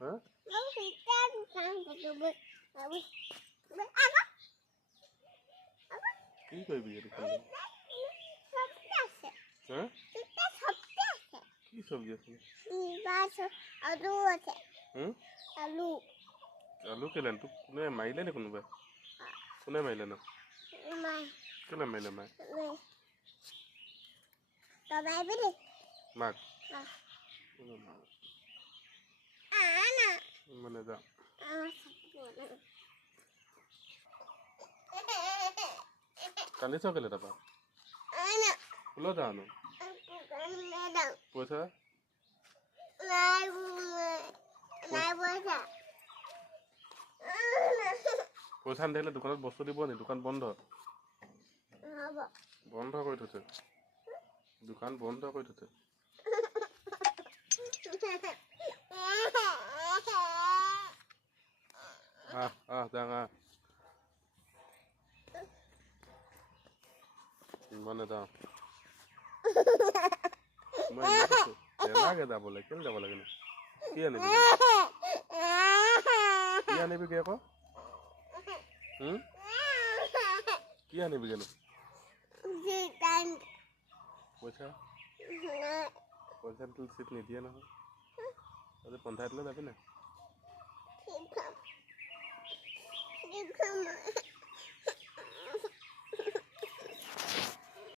হা কি কৰিবি এইটো খালি হা কি চব্জি আছে আলু কেলে তোক কোনে মাৰিলে নে কোনোবাই কোনে মাৰিলে ন কেলে মাৰিলে মায়ে মাক মানে যা কান্দিছ কেলে তাৰপৰা ওলাই যা ন পইচা পইচা নিদিলে দোকানত বস্তু দিব নি দোকান বন্ধ বন্ধ কৰি থৈছে দোকান বন্ধ কৰি থৈছে যাঙা মানে যাওঁ মই নালাগে যাবলৈ কেলে যাব লাগে কি আনিবি কি আনিবিগে আকৌ কি আনিবিগেনো পইচা পইচাটো চিট নিদিয়ে নহয় আজি পঞ্চায়তলৈ যাবি নাই